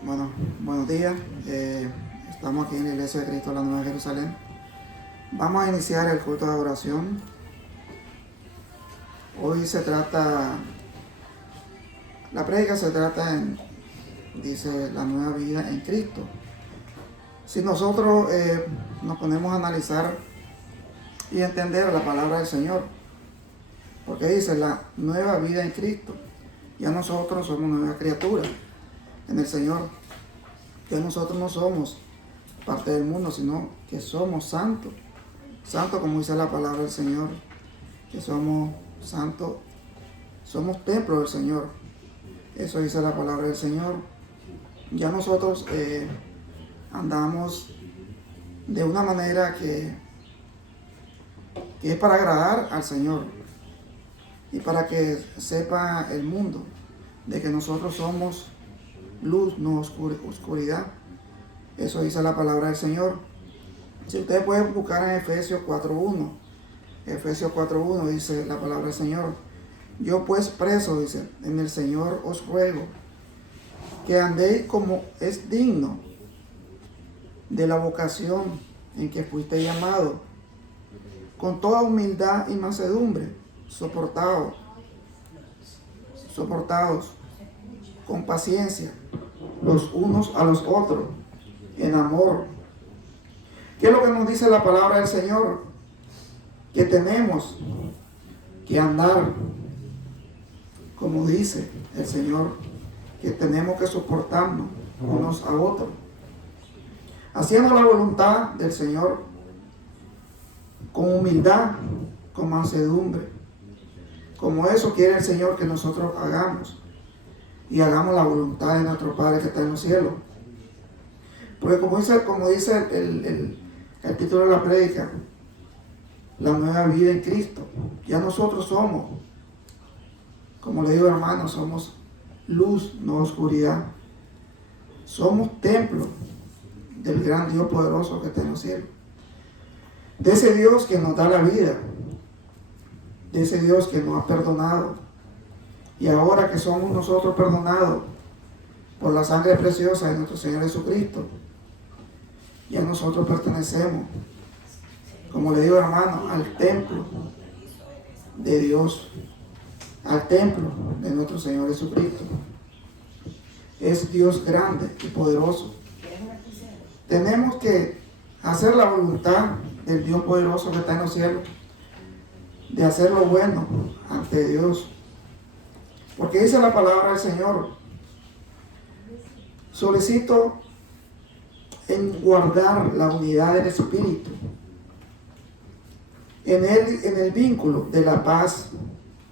Bueno, buenos días. Estamos aquí en la Iglesia de Cristo de la Nueva Jerusalén. Vamos a iniciar el culto de oración. Hoy la prédica se trata dice, la nueva vida en Cristo. Si nosotros nos ponemos a analizar y entender la palabra del Señor, porque dice la nueva vida en Cristo, ya nosotros somos nuevas criaturas en el Señor. Que nosotros no somos parte del mundo, sino que somos santos. Santos, como dice la palabra del Señor, que somos santos, somos templo del Señor. Eso dice la palabra del Señor. Ya nosotros andamos de una manera que es para agradar al Señor y para que sepa el mundo de que nosotros somos luz, no oscuridad. Eso dice la palabra del Señor. Si ustedes pueden buscar en Efesios 4.1, Efesios 4.1 dice la palabra del Señor: yo pues preso, dice, en el Señor os ruego que andéis como es digno de la vocación en que fuiste llamado, con toda humildad y mansedumbre, soportados con paciencia los unos a los otros, en amor. ¿Qué es lo que nos dice la palabra del Señor? Que tenemos que andar, como dice el Señor, que tenemos que soportarnos unos a otros, haciendo la voluntad del Señor con humildad, con mansedumbre, como eso quiere el Señor que nosotros hagamos. Y hagamos la voluntad de nuestro Padre que está en los cielos. Porque como dice el título de la prédica, la nueva vida en Cristo. Ya nosotros somos, como le digo, hermanos, somos luz, no oscuridad. Somos templo del gran Dios poderoso que está en los cielos. De ese Dios que nos da la vida. De ese Dios que nos ha perdonado. Y ahora que somos nosotros perdonados por la sangre preciosa de nuestro Señor Jesucristo, ya nosotros pertenecemos, como le digo, hermano, al templo de Dios, al templo de nuestro Señor Jesucristo. Es Dios grande y poderoso. Tenemos que hacer la voluntad del Dios poderoso que está en los cielos, de hacer lo bueno ante Dios. Porque dice la palabra del Señor: solicito en guardar la unidad del Espíritu, en el vínculo de la paz,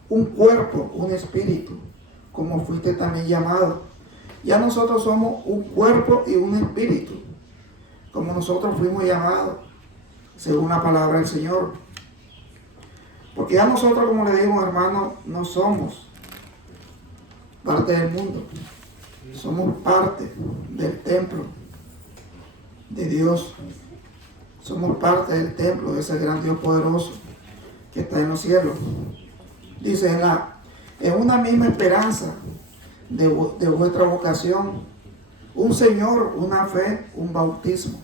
un cuerpo, un espíritu, como fuiste también llamado. Ya nosotros somos un cuerpo y un espíritu, como nosotros fuimos llamados, según la palabra del Señor. Porque ya nosotros, como le digo, hermano, no somos parte del mundo, somos parte del templo de Dios, somos parte del templo de ese gran Dios poderoso que está en los cielos. Dice en una misma esperanza de vuestra vocación, un Señor, una fe, un bautismo.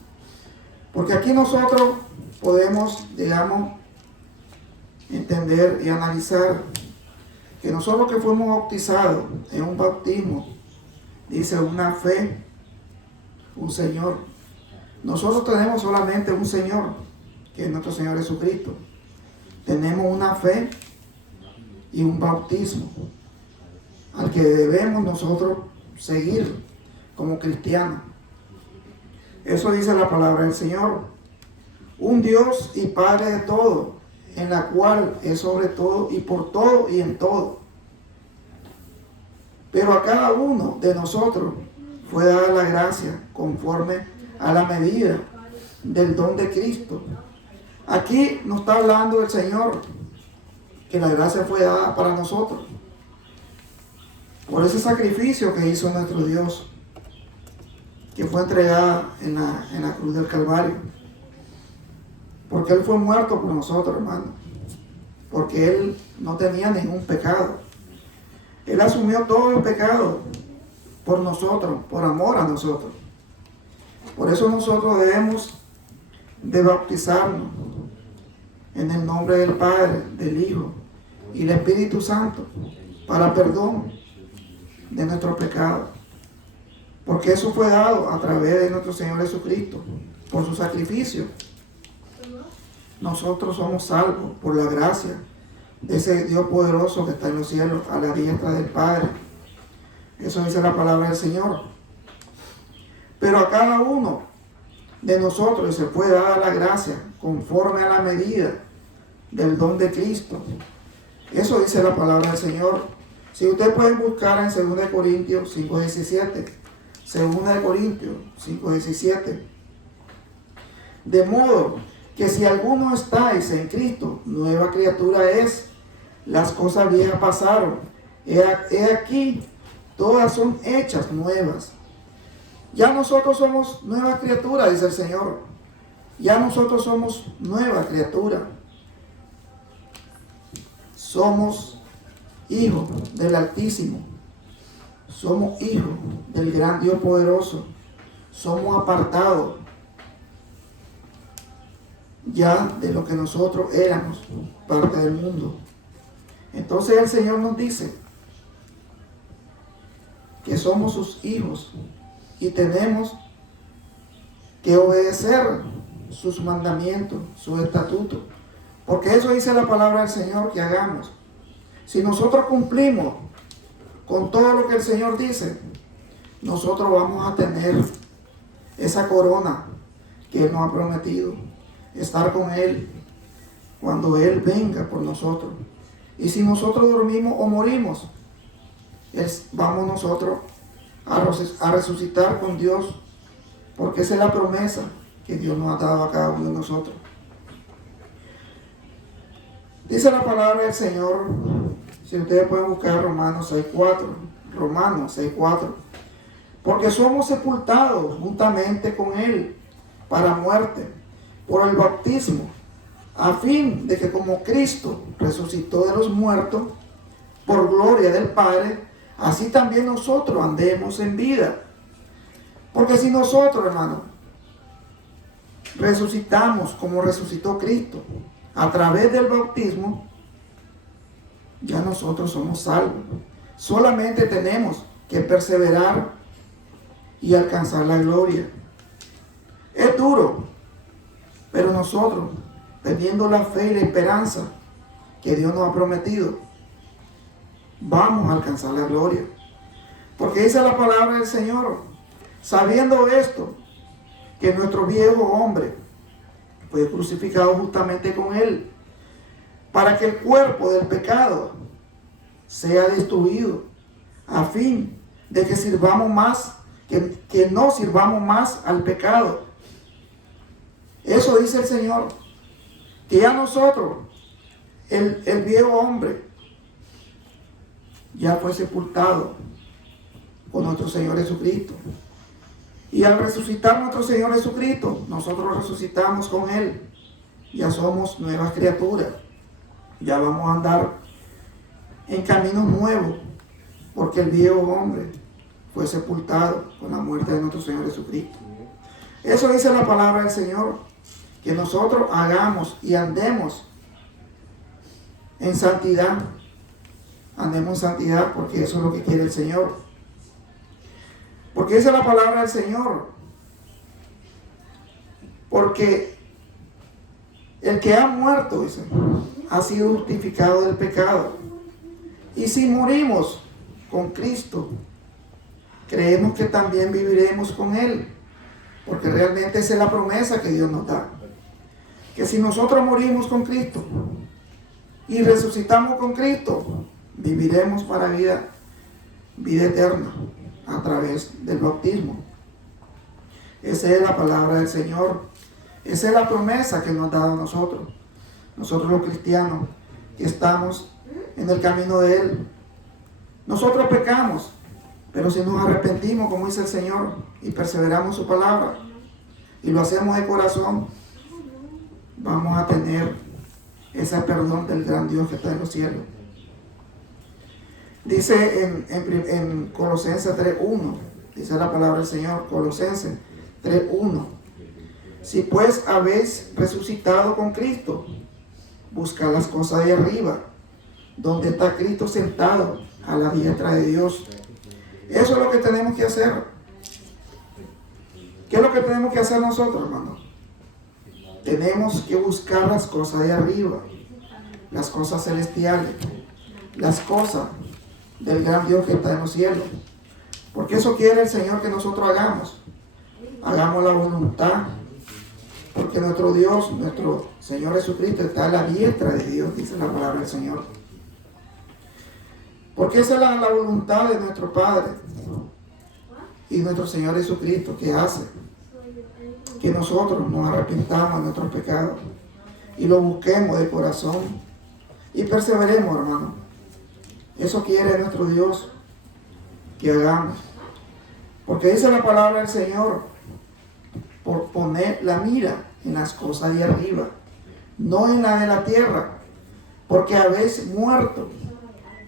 Porque aquí nosotros podemos, digamos, entender y analizar que nosotros que fuimos bautizados en un bautismo, dice una fe, un Señor. Nosotros tenemos solamente un Señor, que es nuestro Señor Jesucristo. Tenemos una fe y un bautismo al que debemos nosotros seguir como cristianos. Eso dice la palabra del Señor. Un Dios y Padre de todo, en la cual es sobre todo y por todo y en todo. Pero a cada uno de nosotros fue dada la gracia conforme a la medida del don de Cristo. Aquí nos está hablando el Señor que la gracia fue dada para nosotros por ese sacrificio que hizo nuestro Dios, que fue entregada en la cruz del Calvario. Porque Él fue muerto por nosotros, hermano. Porque Él no tenía ningún pecado. Él asumió todos los pecados por nosotros, por amor a nosotros. Por eso nosotros debemos de bautizarnos en el nombre del Padre, del Hijo y del Espíritu Santo para perdón de nuestros pecados. Porque eso fue dado a través de nuestro Señor Jesucristo, por su sacrificio. Nosotros somos salvos por la gracia de ese Dios poderoso que está en los cielos, a la diestra del Padre. Eso dice la palabra del Señor. Pero a cada uno de nosotros se fue dada la gracia conforme a la medida del don de Cristo. Eso dice la palabra del Señor. Si ustedes pueden buscar en 2 Corintios 5:17, 2 Corintios 5:17. De modo que si alguno estáis en Cristo, nueva criatura es. Las cosas viejas pasaron. He aquí, todas son hechas nuevas. Ya nosotros somos nueva criatura, dice el Señor. Ya nosotros somos nueva criatura. Somos hijos del Altísimo. Somos hijos del gran Dios poderoso. Somos apartados ya de lo que nosotros éramos, parte del mundo. Entonces el Señor nos dice que somos sus hijos y tenemos que obedecer sus mandamientos, sus estatutos, porque eso dice la palabra del Señor que hagamos. Si nosotros cumplimos con todo lo que el Señor dice, nosotros vamos a tener esa corona que Él nos ha prometido, estar con Él cuando Él venga por nosotros. Y si nosotros dormimos o morimos, vamos nosotros a resucitar con Dios, porque esa es la promesa que Dios nos ha dado a cada uno de nosotros. Dice la palabra del Señor, si ustedes pueden buscar Romanos 6:4, porque somos sepultados juntamente con Él para muerte por el bautismo, a fin de que como Cristo resucitó de los muertos por gloria del Padre, así también nosotros andemos en vida. Porque si nosotros, hermano, resucitamos como resucitó Cristo a través del bautismo, ya nosotros somos salvos. Solamente tenemos que perseverar y alcanzar la gloria. Es duro, pero nosotros, teniendo la fe y la esperanza que Dios nos ha prometido, vamos a alcanzar la gloria. Porque dice la palabra del Señor, sabiendo esto, que nuestro viejo hombre fue crucificado justamente con Él, para que el cuerpo del pecado sea destruido, a fin de que sirvamos más, que no sirvamos más al pecado. Eso dice el Señor, que ya nosotros, el viejo hombre, ya fue sepultado con nuestro Señor Jesucristo. Y al resucitar nuestro Señor Jesucristo, nosotros resucitamos con Él. Ya somos nuevas criaturas. Ya vamos a andar en caminos nuevos, porque el viejo hombre fue sepultado con la muerte de nuestro Señor Jesucristo. Eso dice la palabra del Señor, que nosotros hagamos y andemos en santidad. Andemos en santidad, porque eso es lo que quiere el Señor. Porque dice la palabra del Señor, porque el que ha muerto, dice, ha sido justificado del pecado. Y si morimos con Cristo, creemos que también viviremos con Él, porque realmente esa es la promesa que Dios nos da, que si nosotros morimos con Cristo y resucitamos con Cristo, viviremos para vida eterna a través del bautismo. Esa es la palabra del Señor. Esa es la promesa que nos ha dado a nosotros los cristianos que estamos en el camino de Él. Nosotros pecamos, pero si nos arrepentimos, como dice el Señor, y perseveramos su palabra y lo hacemos de corazón, vamos a tener ese perdón del gran Dios que está en los cielos. Dice en Colosenses 3:1, dice la palabra del Señor, Colosenses 3:1. Si pues habéis resucitado con Cristo, buscad las cosas de arriba, donde está Cristo sentado a la diestra de Dios. Eso es lo que tenemos que hacer. ¿Qué es lo que tenemos que hacer nosotros, hermano? Tenemos que buscar las cosas de arriba, las cosas celestiales, las cosas del gran Dios que está en los cielos. Porque eso quiere el Señor que nosotros hagamos. Hagamos la voluntad. Porque nuestro Dios, nuestro Señor Jesucristo está a la diestra de Dios, dice la palabra del Señor. Porque esa es la voluntad de nuestro Padre y nuestro Señor Jesucristo, que hace que nosotros nos arrepintamos de nuestros pecados y lo busquemos de corazón y perseveremos, hermano. Eso quiere nuestro Dios que hagamos. Porque dice la palabra del Señor, por poner la mira en las cosas de arriba, no en la de la tierra, porque habéis muerto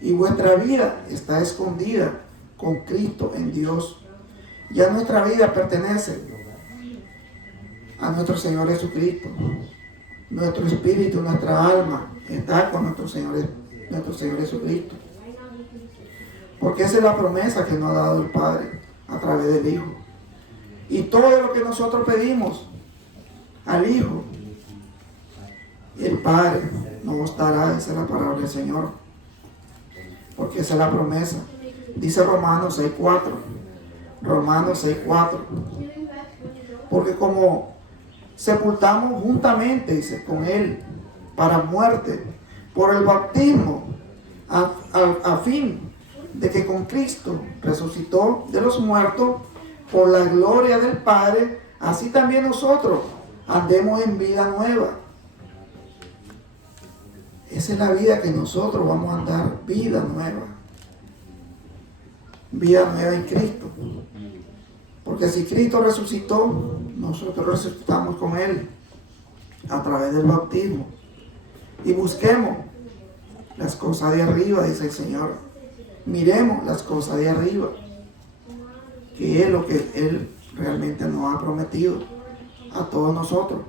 y vuestra vida está escondida con Cristo en Dios. Ya nuestra vida pertenece a nuestro Señor Jesucristo. Nuestro espíritu, nuestra alma está con nuestro Señor Jesucristo. Porque esa es la promesa que nos ha dado el Padre a través del Hijo. Y todo lo que nosotros pedimos al Hijo, el Padre nos dará, dice la palabra del Señor. Porque esa es la promesa. Dice Romanos 6:4. Romanos 6:4. Porque como sepultamos juntamente, dice, con Él para muerte por el bautismo, a fin de que con Cristo resucitó de los muertos por la gloria del Padre, así también nosotros andemos en vida nueva. Esa es la vida que nosotros vamos a andar, vida nueva. Vida nueva en Cristo. Porque si Cristo resucitó, nosotros resucitamos con Él a través del bautismo. Y busquemos las cosas de arriba, dice el Señor. Miremos las cosas de arriba, que es lo que Él realmente nos ha prometido a todos nosotros.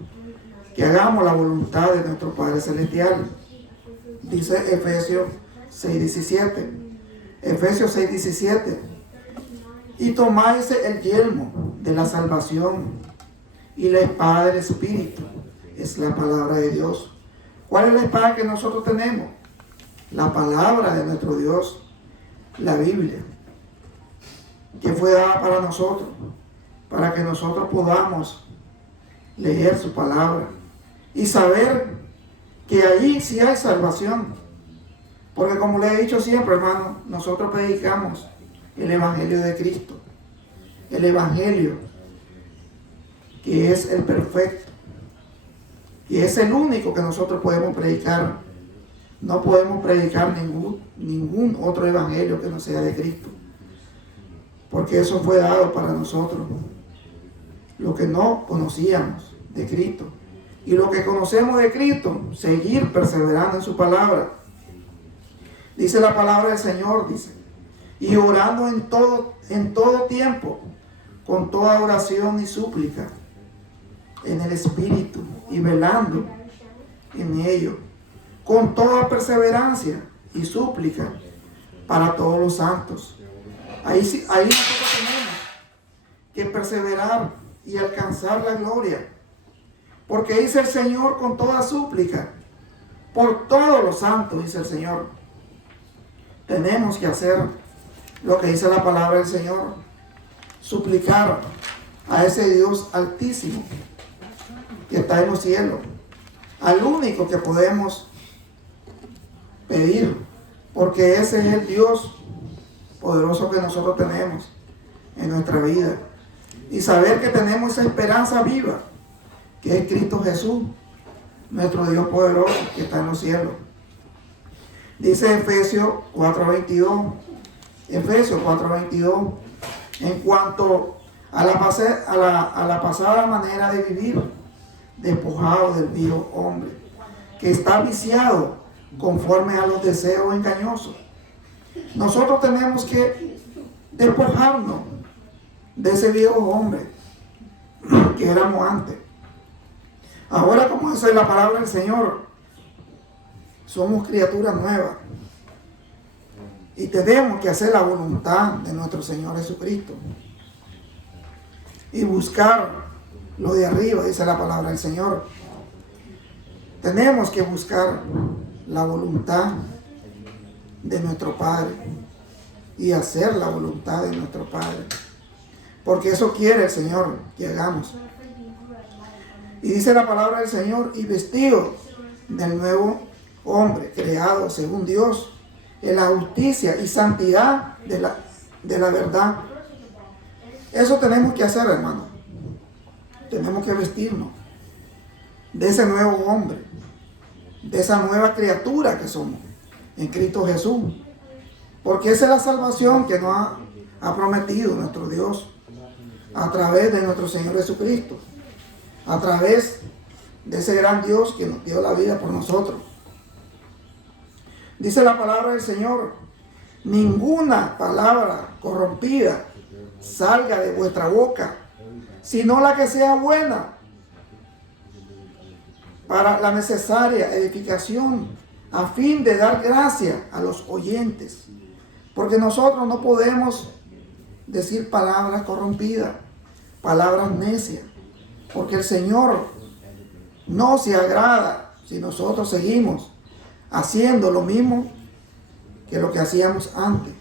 Que hagamos la voluntad de nuestro Padre Celestial. Dice Efesios 6:17. Efesios 6:17. Y tomáis el yelmo de la salvación y la espada del Espíritu. Es la palabra de Dios. ¿Cuál es la espada que nosotros tenemos? La palabra de nuestro Dios, la Biblia, que fue dada para nosotros, para que nosotros podamos leer su palabra y saber que allí sí hay salvación. Porque como le he dicho siempre, hermano, nosotros predicamos el Evangelio de Cristo. El Evangelio que es el perfecto. Y es el único que nosotros podemos predicar. No podemos predicar ningún otro evangelio que no sea de Cristo. Porque eso fue dado para nosotros. Lo que no conocíamos de Cristo. Y lo que conocemos de Cristo, seguir perseverando en su palabra. Dice la palabra del Señor, dice, y orando en todo tiempo, con toda oración y súplica, en el Espíritu, y velando en ello, con toda perseverancia y súplica para todos los santos. Ahí nosotros tenemos que perseverar y alcanzar la gloria. Porque dice el Señor con toda súplica, por todos los santos, dice el Señor. Tenemos que hacer lo que dice la palabra del Señor. Suplicar a ese Dios altísimo que está en los cielos. Al único que podemos pedir. Porque ese es el Dios poderoso que nosotros tenemos en nuestra vida. Y saber que tenemos esa esperanza viva, que es Cristo Jesús, nuestro Dios poderoso que está en los cielos. Dice Efesios 4:22. Efesios 4:22. En cuanto a la pasada manera de vivir, despojado del viejo hombre, que está viciado conforme a los deseos engañosos, Nosotros tenemos que despojarnos de ese viejo hombre que éramos antes. Ahora, como dice la palabra del Señor, somos criaturas nuevas y tenemos que hacer la voluntad de nuestro Señor Jesucristo y buscar lo de arriba, dice la palabra del Señor. Tenemos que buscar la voluntad de nuestro Padre y hacer la voluntad de nuestro Padre, porque eso quiere el Señor que hagamos. Y dice la palabra del Señor, y vestido del nuevo hombre, creado según Dios, en la justicia y santidad de la verdad. Eso tenemos que hacer, hermano. Tenemos que vestirnos de ese nuevo hombre, de esa nueva criatura que somos en Cristo Jesús. Porque esa es la salvación que nos ha prometido nuestro Dios a través de nuestro Señor Jesucristo, a través de ese gran Dios que nos dio la vida por nosotros. Dice la palabra del Señor, ninguna palabra corrompida salga de vuestra boca, sino la que sea buena para la necesaria edificación, a fin de dar gracia a los oyentes. Porque nosotros no podemos decir palabras corrompidas, palabras necias, porque el Señor no se agrada si nosotros seguimos haciendo lo mismo que lo que hacíamos antes.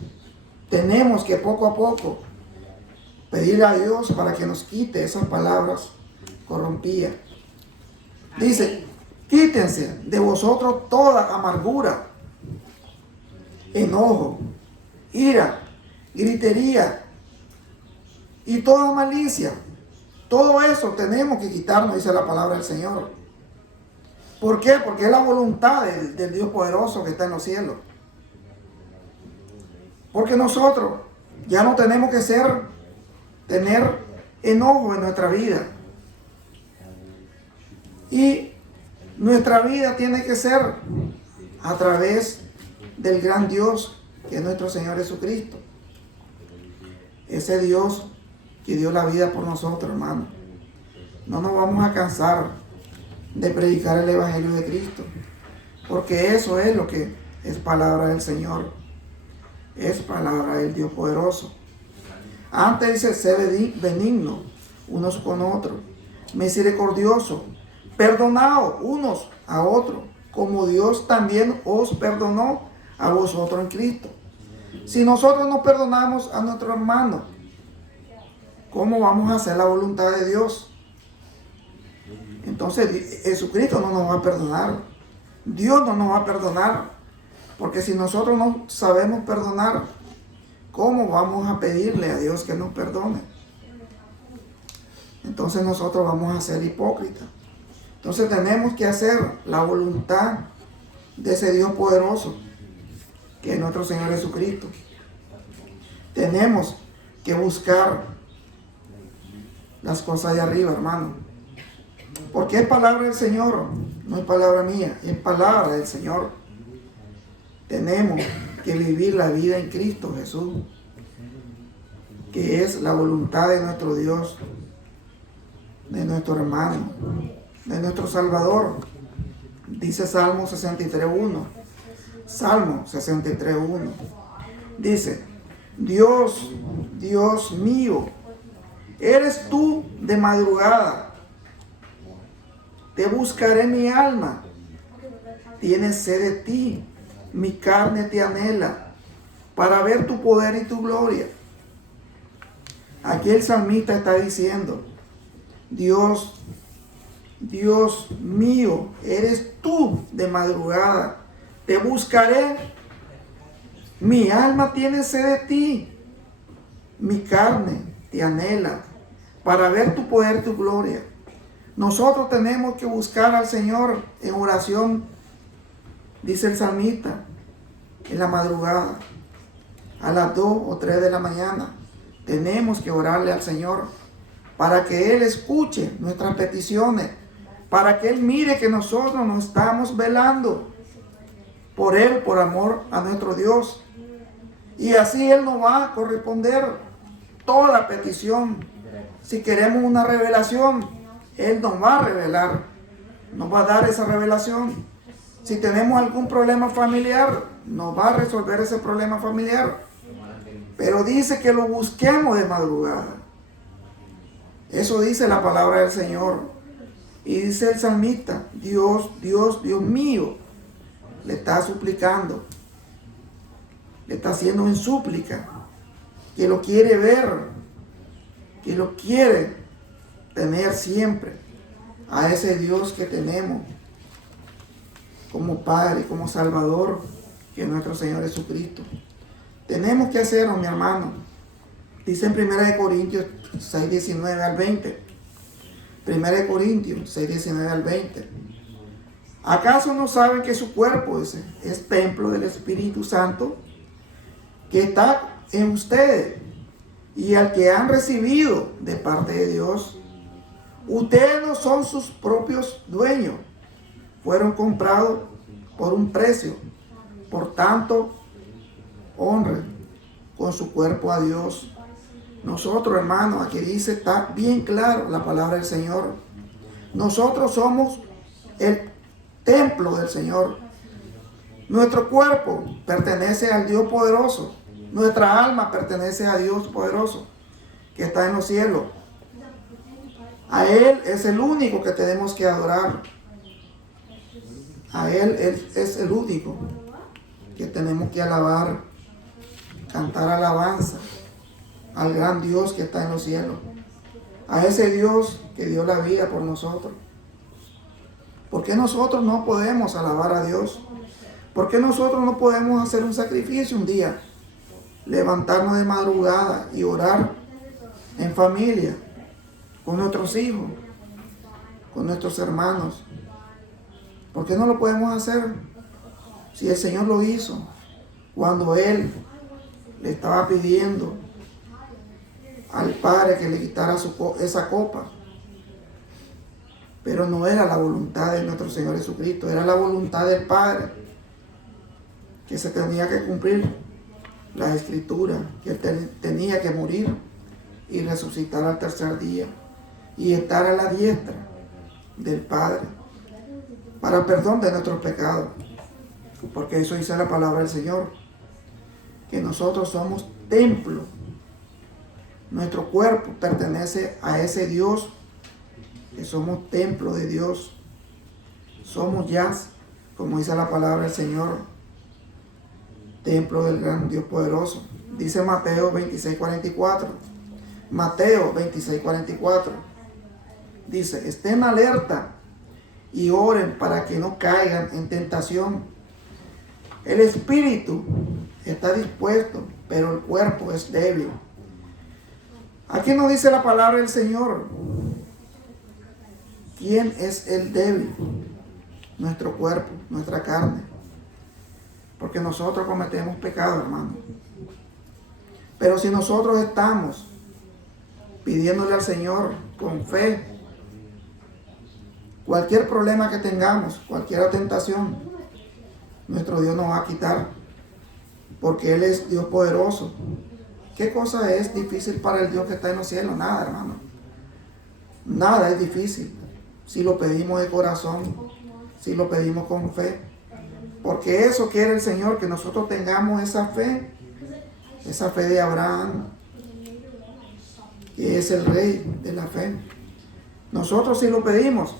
Tenemos que poco a poco pedirle a Dios para que nos quite esas palabras corrompidas. Dice, quítense de vosotros toda amargura, enojo, ira, gritería y toda malicia. Todo eso tenemos que quitarnos, dice la palabra del Señor. ¿Por qué? Porque es la voluntad del Dios poderoso que está en los cielos. Porque nosotros ya no tenemos que tener enojo en nuestra vida. Y nuestra vida tiene que ser a través del gran Dios que es nuestro Señor Jesucristo. Ese Dios que dio la vida por nosotros, hermano. No nos vamos a cansar de predicar el Evangelio de Cristo, porque eso es lo que es palabra del Señor, es palabra del Dios poderoso. Antes dice, sé benigno unos con otros, misericordioso, perdonaos unos a otros, como Dios también os perdonó a vosotros en Cristo. Si nosotros no perdonamos a nuestro hermano, ¿cómo vamos a hacer la voluntad de Dios? Entonces Jesucristo no nos va a perdonar. Dios no nos va a perdonar. Porque si nosotros no sabemos perdonar, ¿cómo vamos a pedirle a Dios que nos perdone? Entonces nosotros vamos a ser hipócritas. Entonces tenemos que hacer la voluntad de ese Dios poderoso, que es nuestro Señor Jesucristo. Tenemos que buscar las cosas de arriba, hermano. Porque es palabra del Señor, no es palabra mía, es palabra del Señor. Tenemos que vivir la vida en Cristo Jesús, que es la voluntad de nuestro Dios, de nuestro hermano, de nuestro Salvador. Dice Salmo 63.1. Salmo 63.1. Dice, Dios, Dios mío, eres tú de madrugada. Te buscaré mi alma. Tienes sed de ti. Mi carne te anhela para ver tu poder y tu gloria. Aquí el salmista está diciendo, Dios, Dios mío, eres tú de madrugada. Te buscaré. Mi alma tiene sed de ti. Mi carne te anhela para ver tu poder y tu gloria. Nosotros tenemos que buscar al Señor en oración, dice el salmista, en la madrugada, a las 2 o 3 de la mañana. Tenemos que orarle al Señor para que Él escuche nuestras peticiones, para que Él mire que nosotros nos estamos velando por Él, por amor a nuestro Dios. Y así Él nos va a corresponder toda petición. Si queremos una revelación, Él nos va a revelar, nos va a dar esa revelación. Si tenemos algún problema familiar, nos va a resolver ese problema familiar. Pero dice que lo busquemos de madrugada. Eso dice la palabra del Señor. Y dice el salmista, Dios, Dios, Dios mío, le está suplicando, le está haciendo en súplica, que lo quiere ver, que lo quiere tener siempre, a ese Dios que tenemos como Padre, como Salvador, que es nuestro Señor Jesucristo. Tenemos que hacerlo, mi hermano. Dice en 1 Corintios 6, 19 al 20. 1 Corintios 6, 19 al 20. ¿Acaso no saben que su cuerpo es templo del Espíritu Santo que está en ustedes y al que han recibido de parte de Dios? Ustedes no son sus propios dueños, fueron comprados por un precio. Por tanto, honren con su cuerpo a Dios. Nosotros, hermanos, aquí dice, está bien claro la palabra del Señor. Nosotros somos el templo del Señor. Nuestro cuerpo pertenece al Dios poderoso. Nuestra alma pertenece a Dios poderoso, que está en los cielos. A Él es el único que tenemos que adorar. A Él es el único que tenemos que alabar, cantar alabanza al gran Dios que está en los cielos. A ese Dios que dio la vida por nosotros. ¿Por qué nosotros no podemos alabar a Dios? ¿Por qué nosotros no podemos hacer un sacrificio un día? Levantarnos de madrugada y orar en familia, con nuestros hijos, con nuestros hermanos. ¿Por qué no lo podemos hacer? Si el Señor lo hizo cuando Él le estaba pidiendo al Padre que le quitara esa copa. Pero no era la voluntad de nuestro Señor Jesucristo, era la voluntad del Padre, que se tenía que cumplir la Escritura, que Él tenía que morir y resucitar al tercer día y estar a la diestra del Padre para perdón de nuestros pecados. Porque eso dice la palabra del Señor, que nosotros somos templo. Nuestro cuerpo pertenece a ese Dios, que somos templo de Dios. Somos ya, como dice la palabra del Señor, templo del gran Dios poderoso. Dice Mateo 26, 44. Mateo 26, 44. Dice, estén alerta y oren para que no caigan en tentación. El espíritu está dispuesto, pero el cuerpo es débil. Aquí nos dice la palabra del Señor. ¿Quién es el débil? Nuestro cuerpo, nuestra carne. Porque nosotros cometemos pecado, hermano. Pero si nosotros estamos pidiéndole al Señor con fe, cualquier problema que tengamos, cualquier tentación, nuestro Dios nos va a quitar. Porque Él es Dios poderoso. ¿Qué cosa es difícil para el Dios que está en los cielos? Nada, hermano. Nada es difícil. Si lo pedimos de corazón, si lo pedimos con fe. Porque eso quiere el Señor, que nosotros tengamos esa fe de Abraham, que es el rey de la fe. Nosotros si lo pedimos,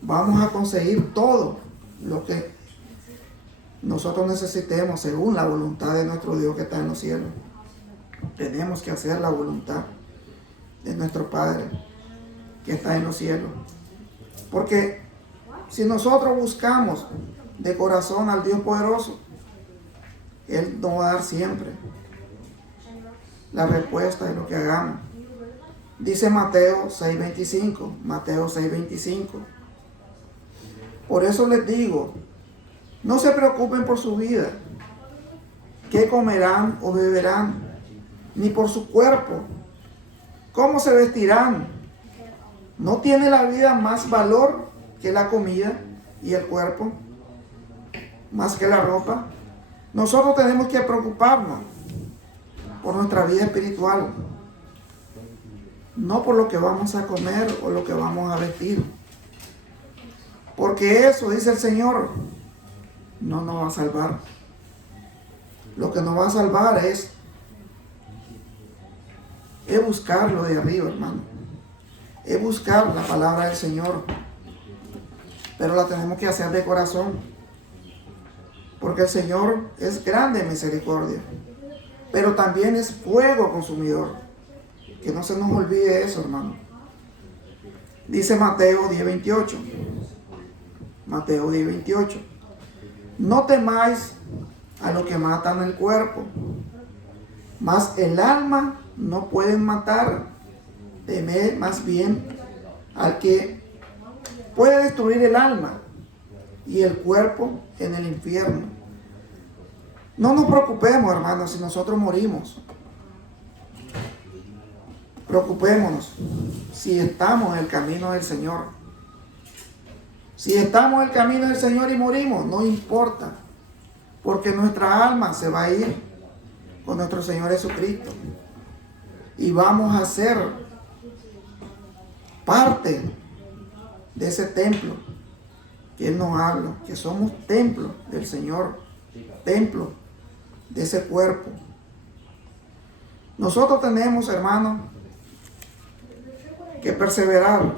vamos a conseguir todo lo que nosotros necesitemos según la voluntad de nuestro Dios que está en los cielos. Tenemos que hacer la voluntad de nuestro Padre que está en los cielos. Porque si nosotros buscamos de corazón al Dios poderoso, Él nos va a dar siempre la respuesta de lo que hagamos. Dice Mateo 6:25. Mateo 6:25. Por eso les digo, no se preocupen por su vida, qué comerán o beberán, ni por su cuerpo, cómo se vestirán. ¿No tiene la vida más valor que la comida y el cuerpo, más que la ropa? Nosotros tenemos que preocuparnos por nuestra vida espiritual, no por lo que vamos a comer o lo que vamos a vestir. Porque eso, dice el Señor, no nos va a salvar. Lo que nos va a salvar es buscarlo de arriba, hermano. Es buscar la palabra del Señor. Pero la tenemos que hacer de corazón. Porque el Señor es grande en misericordia. Pero también es fuego consumidor. Que no se nos olvide eso, hermano. Dice Mateo 10:28. Mateo 10:28. No temáis a lo que matan el cuerpo, mas el alma no pueden matar. Temed más bien al que puede destruir el alma y el cuerpo en el infierno. No nos preocupemos, hermanos, si nosotros morimos. Preocupémonos si estamos en el camino del Señor. Si estamos en el camino del Señor y morimos, no importa, porque nuestra alma se va a ir con nuestro Señor Jesucristo. Y vamos a ser parte de ese templo que Él nos habla, que somos templo del Señor, templo de ese cuerpo. Nosotros tenemos, hermanos, que perseverar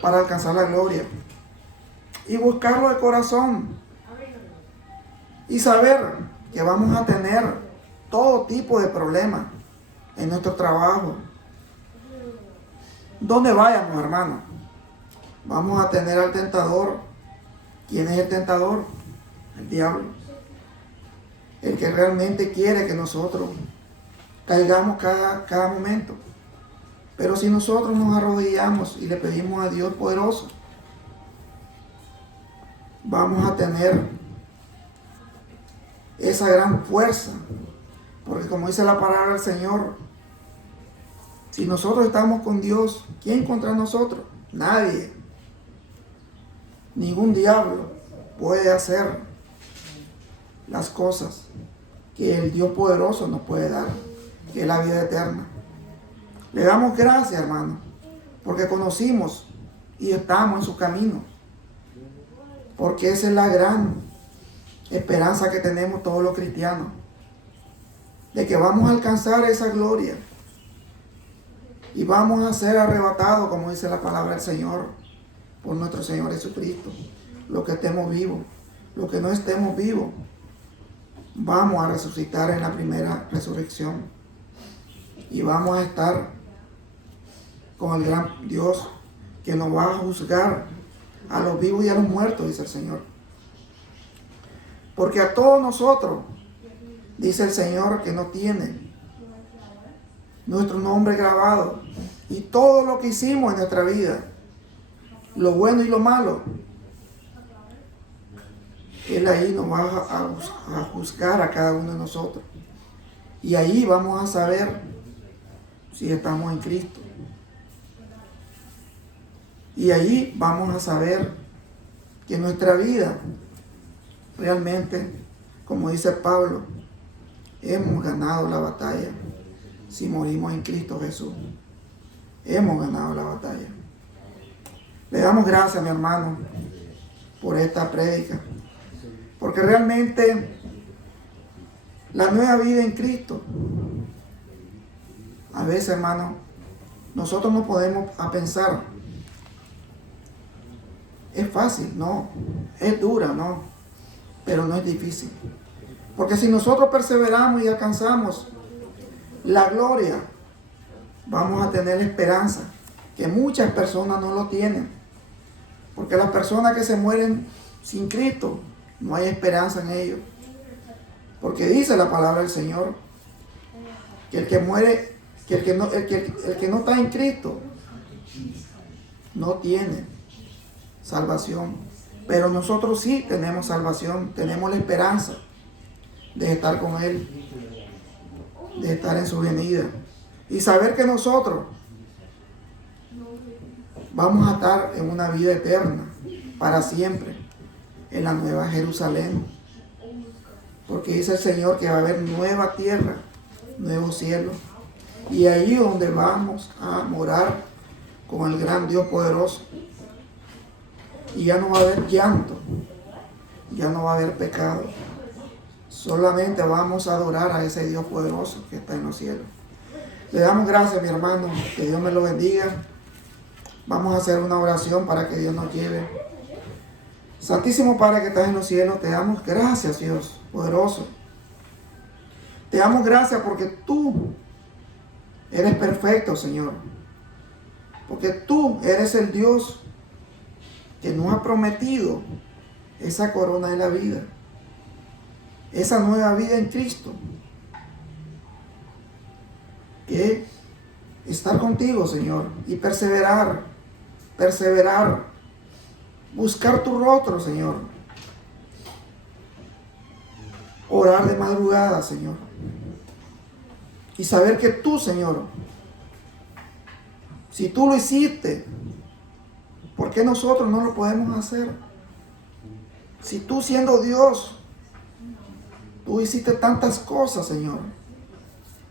para alcanzar la gloria y buscarlo de corazón y saber que vamos a tener todo tipo de problemas en nuestro trabajo. Donde vayamos, hermano, vamos a tener al tentador. ¿Quién es el tentador? El diablo. El que realmente quiere que nosotros caigamos cada momento. Pero si nosotros nos arrodillamos y le pedimos a Dios poderoso, vamos a tener esa gran fuerza. Porque como dice la palabra del Señor, si nosotros estamos con Dios, ¿quién contra nosotros? Nadie. Ningún diablo puede hacer las cosas que el Dios poderoso nos puede dar, que es la vida eterna. Le damos gracias, hermano, porque conocimos y estamos en su camino. Porque esa es la gran esperanza que tenemos todos los cristianos, de que vamos a alcanzar esa gloria y vamos a ser arrebatados, como dice la palabra del Señor, por nuestro Señor Jesucristo. Los que estemos vivos, los que no estemos vivos, vamos a resucitar en la primera resurrección y vamos a estar con el gran Dios que nos va a juzgar a los vivos y a los muertos, dice el Señor. Porque a todos nosotros, dice el Señor, que no tiene nuestro nombre grabado, y todo lo que hicimos en nuestra vida, lo bueno y lo malo, Él ahí nos va a juzgar a cada uno de nosotros. Y ahí vamos a saber si estamos en Cristo. Y ahí vamos a saber que nuestra vida realmente, como dice Pablo, hemos ganado la batalla. Si morimos en Cristo Jesús, hemos ganado la batalla. Le damos gracias, mi hermano, por esta prédica. Porque realmente la nueva vida en Cristo, a veces, hermano, nosotros no podemos a pensar, es fácil, no, es dura, no, pero no es difícil. Porque si nosotros perseveramos y alcanzamos la gloria, vamos a tener esperanza, que muchas personas no lo tienen. Porque las personas que se mueren sin Cristo, no hay esperanza en ellos. Porque dice la palabra del Señor, que el que muere, que el que no está en Cristo, no tiene salvación. Pero nosotros sí tenemos salvación, tenemos la esperanza de estar con Él, de estar en su venida y saber que nosotros vamos a estar en una vida eterna para siempre en la nueva Jerusalén. Porque dice el Señor que va a haber nueva tierra, nuevo cielo. Y ahí donde vamos a morar con el gran Dios poderoso. Y ya no va a haber llanto, ya no va a haber pecado. Solamente vamos a adorar a ese Dios poderoso que está en los cielos. Le damos gracias, mi hermano, que Dios me lo bendiga. Vamos a hacer una oración para que Dios nos lleve. Santísimo Padre que estás en los cielos, te damos gracias, Dios poderoso. Te damos gracias porque tú eres perfecto, Señor. Porque tú eres el Dios que nos ha prometido esa corona de la vida. Esa nueva vida en Cristo. Que estar contigo, Señor, y perseverar. Buscar tu rostro, Señor. Orar de madrugada, Señor. Y saber que tú, Señor, si tú lo hiciste, ¿por qué nosotros no lo podemos hacer? Si tú siendo Dios, tú hiciste tantas cosas, Señor,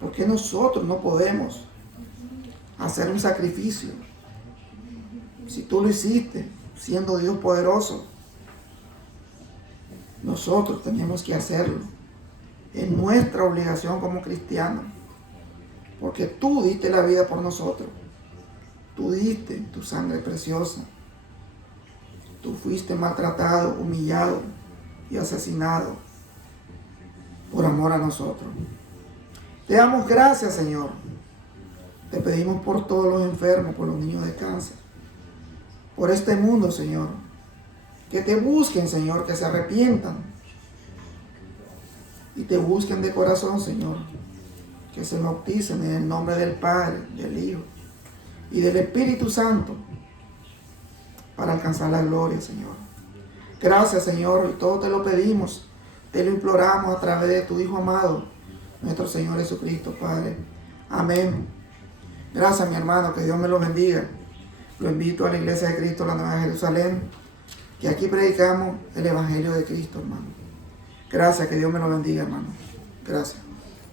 ¿por qué nosotros no podemos hacer un sacrificio? Si tú lo hiciste, siendo Dios poderoso, nosotros tenemos que hacerlo. Es nuestra obligación como cristianos, porque tú diste la vida por nosotros. Tú diste tu sangre preciosa. Tú fuiste maltratado, humillado y asesinado por amor a nosotros. Te damos gracias, Señor. Te pedimos por todos los enfermos, por los niños de cáncer, por este mundo, Señor. Que te busquen, Señor, que se arrepientan y te busquen de corazón, Señor. Que se bauticen en el nombre del Padre, del Hijo y del Espíritu Santo para alcanzar la gloria, Señor. Gracias, Señor, y todo te lo pedimos, te lo imploramos a través de tu Hijo amado, nuestro Señor Jesucristo, Padre. Amén. Gracias, mi hermano, que Dios me lo bendiga. Lo invito a la Iglesia de Cristo, la Nueva Jerusalén, que aquí predicamos el Evangelio de Cristo, hermano. Gracias, que Dios me lo bendiga, hermano. Gracias.